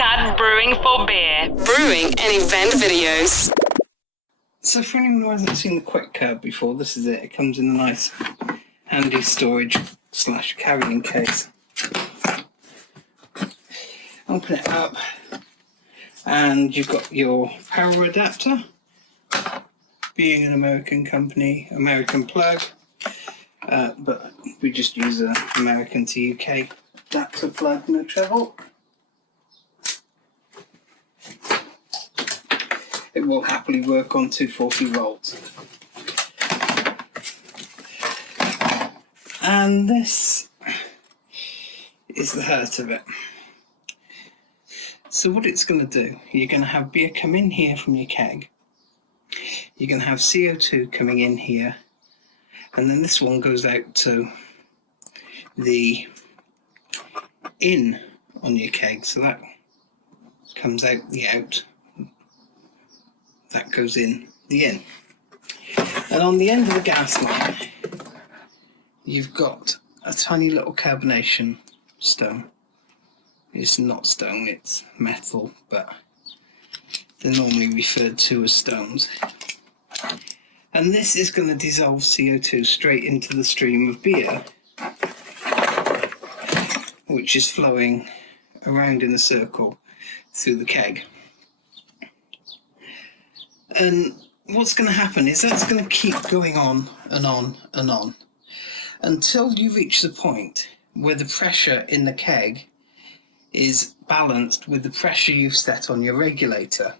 Postcard Brewing for Beer. Brewing and event videos. So for anyone who hasn't seen the QuickCarb before, this is it. It comes in a nice handy storage / carrying case. Open it up and you've got your power adapter. Being an American company, American plug, but we just use an American to UK adapter plug, no trouble. It will happily work on 240 volts. And this is the heart of it. So what it's going to do, you're going to have beer come in here from your keg. You're going to have CO2 coming in here. And then this one goes out to the in on your keg. So that comes out the out. That goes in the in. And on the end of the gas line, you've got a tiny little carbonation stone. It's not stone, it's metal, but they're normally referred to as stones. And this is going to dissolve CO2 straight into the stream of beer, which is flowing around in a circle through the keg. And what's going to happen is that's going to keep going on and on and on until you reach the point where the pressure in the keg is balanced with the pressure you've set on your regulator.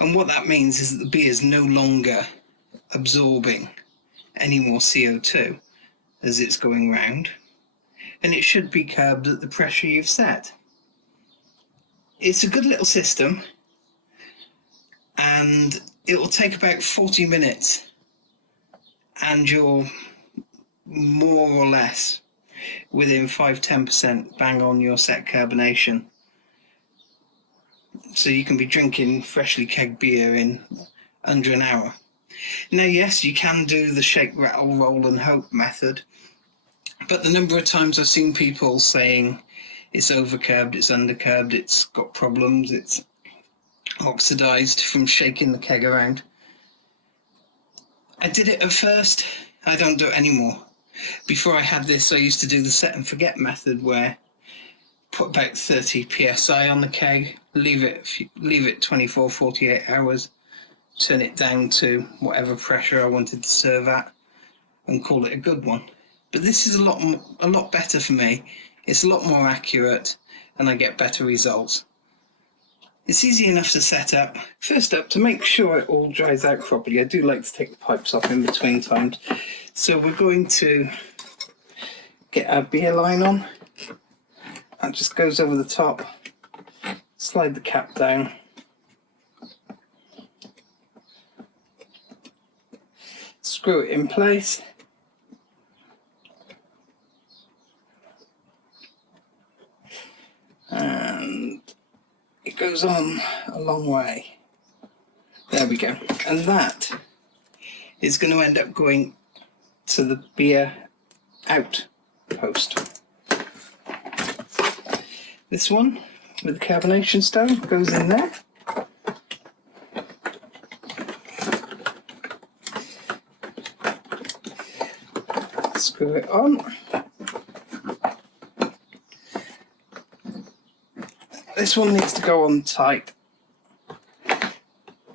And what that means is that the beer is no longer absorbing any more CO2 as it's going round, and it should be curbed at the pressure you've set. It's a good little system, and it will take about 40 minutes, and you're more or less within 5-10% bang on your set carbonation. So you can be drinking freshly kegged beer in under an hour. Now yes, you can do the shake, rattle, roll and hope method, but the number of times I've seen people saying it's overcurbed, it's undercurbed, it's got problems, it's oxidized from shaking the keg around. I did it at first, I don't do it anymore. Before I had this, I used to do the set and forget method, where put about 30 psi on the keg, leave it 24-48 hours, turn it down to whatever pressure I wanted to serve at, and call it a good one. But this is a lot better for me. It's a lot more accurate, and I get better results. It's easy enough to set up. First up, to make sure it all dries out properly, I do like to take the pipes off in between times. So we're going to get our beer line on. That just goes over the top. Slide the cap down. Screw it in place. And it goes on a long way. There we go. And that is going to end up going to the beer out post. This one with the carbonation stone goes in there. Screw it on. This one needs to go on tight,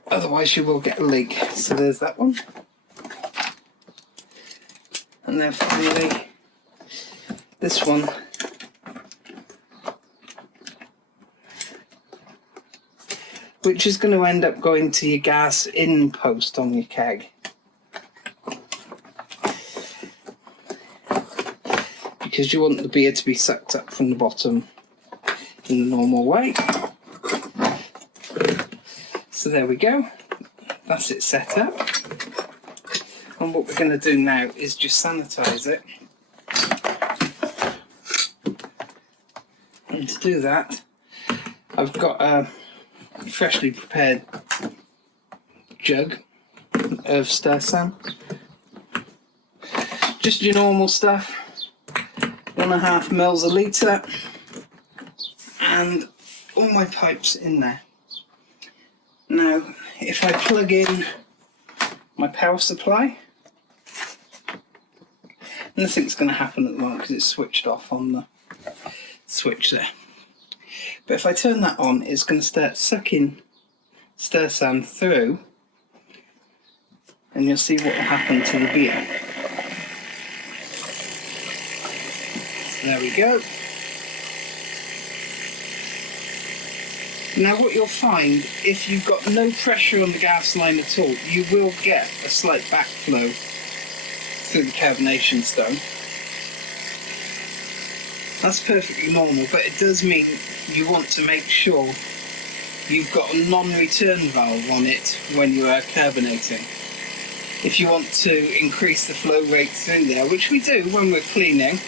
otherwise you will get a leak. So there's that one. And then finally this one which is going to end up going to your gas in post on your keg. Because you want the beer to be sucked up from the bottom in the normal way. So there we go. That's it set up. And what we're going to do now is just sanitize it. And to do that, I've got a freshly prepared jug of stir san. Just your normal stuff, 1.5 mils a litre, and all my pipes in there. Now, if I plug in my power supply, nothing's going to happen at the moment because it's switched off on the switch there. But if I turn that on, it's going to start sucking stir sand through, and you'll see what will happen to the beer. So there we go. Now what you'll find, if you've got no pressure on the gas line at all, you will get a slight backflow through the carbonation stone. That's perfectly normal, but it does mean you want to make sure you've got a non-return valve on it when you are carbonating. If you want to increase the flow rate through there, which we do when we're cleaning,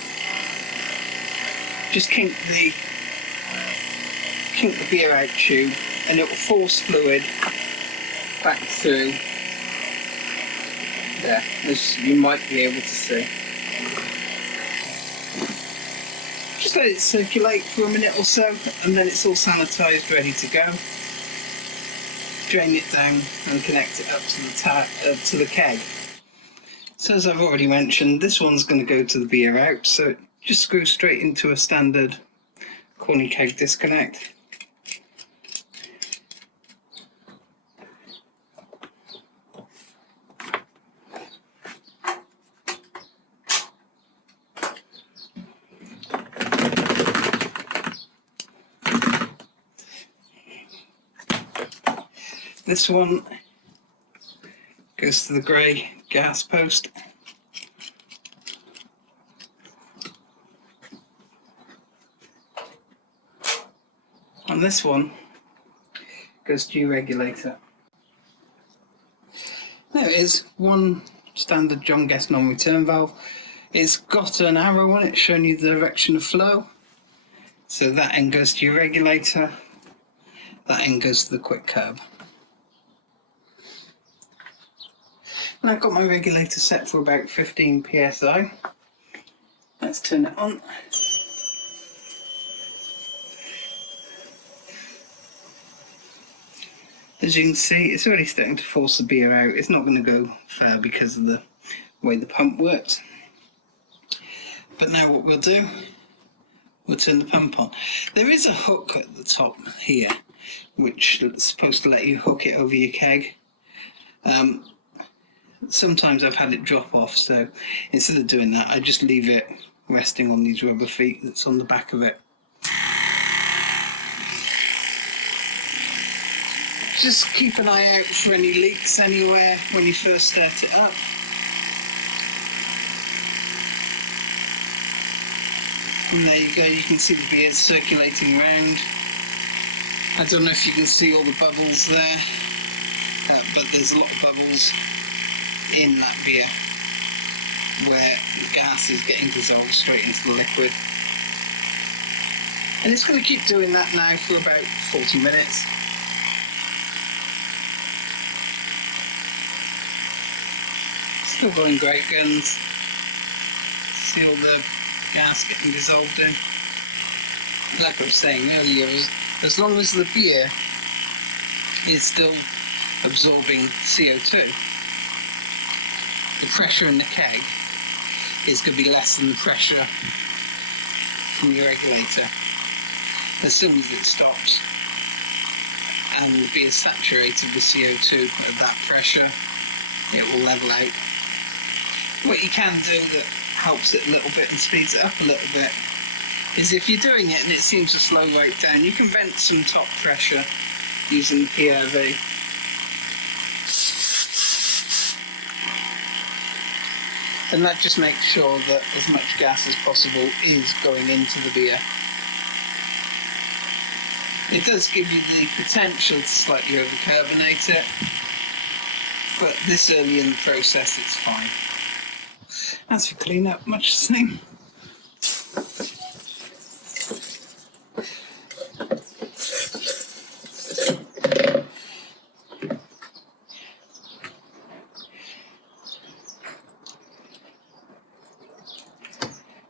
just kink the beer out tube and it will force fluid back through there, as you might be able to see. Just let it circulate for a minute or so and then it's all sanitized, ready to go. Drain it down and connect it up to the keg. So as I've already mentioned, this one's going to go to the beer out, so just screw straight into a standard corny keg disconnect. This one goes to the grey gas post. And this one goes to your regulator. There it is, one standard John Guest non-return valve. It's got an arrow on it showing you the direction of flow. So that end goes to your regulator, that end goes to the QuickCarb. And I've got my regulator set for about 15 psi. Let's turn it on. As you can see, it's already starting to force the beer out. It's not going to go far because of the way the pump works. But now what we'll do, we'll turn the pump on. There is a hook at the top here, which is supposed to let you hook it over your keg. Sometimes I've had it drop off, so instead of doing that, I just leave it resting on these rubber feet that's on the back of it. Just keep an eye out for any leaks anywhere when you first start it up. And there you go, you can see the beer circulating around. I don't know if you can see all the bubbles there, but there's a lot of bubbles in that beer where the gas is getting dissolved straight into the liquid. And it's going to keep doing that now for about 40 minutes. Still going great guns. See all the gas getting dissolved in. Like I was saying earlier, as long as the beer is still absorbing CO2, the pressure in the keg is going to be less than the pressure from your regulator. As soon as it stops and the beer is saturated with CO2 at that pressure, it will level out. What you can do that helps it a little bit and speeds it up a little bit is if you're doing it and it seems to slow right down, you can vent some top pressure using the PRV. And that just makes sure that as much gas as possible is going into the beer. It does give you the potential to slightly overcarbonate it, but this early in the process it's fine. As for clean up, much the same.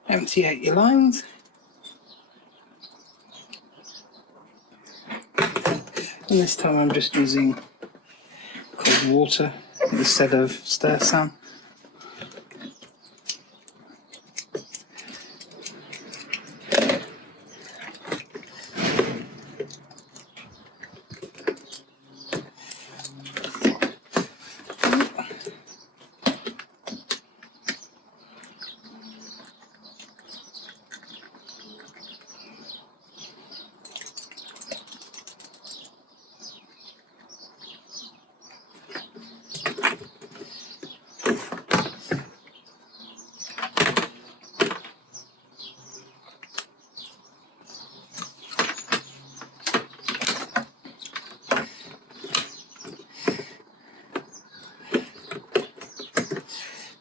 Empty out your lines. And this time I'm just using cold water instead of stir sand.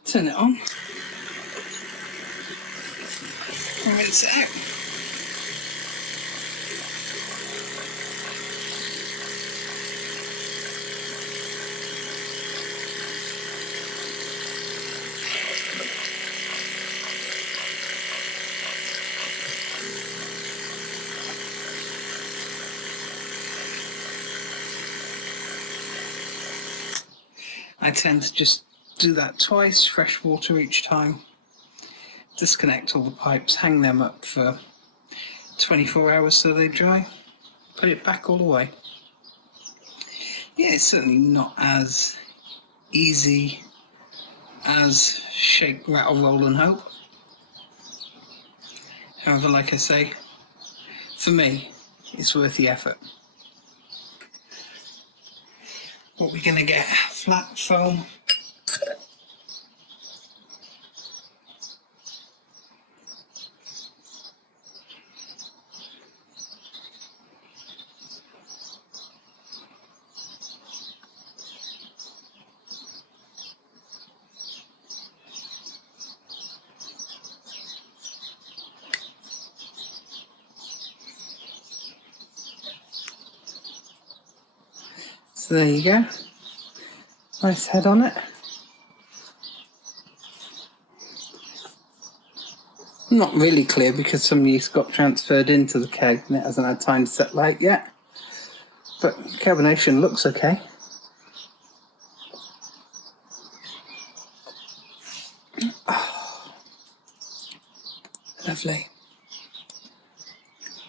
Turn it on. And rinse it out. I tend to just do that twice, fresh water each time. Disconnect all the pipes, hang them up for 24 hours so they dry, put it back all the way. Yeah, it's certainly not as easy as shake, rattle, roll and hope. However, like I say, for me, it's worth the effort. What we're going to get, flat foam. So there you go. Nice head on it. Not really clear because some yeast got transferred into the keg and it hasn't had time to settle out yet. But carbonation looks okay. Oh, lovely.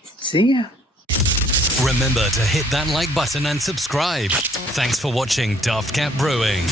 See ya. Remember to hit that like button and subscribe. Thanks for watching Daft Cat Brewing.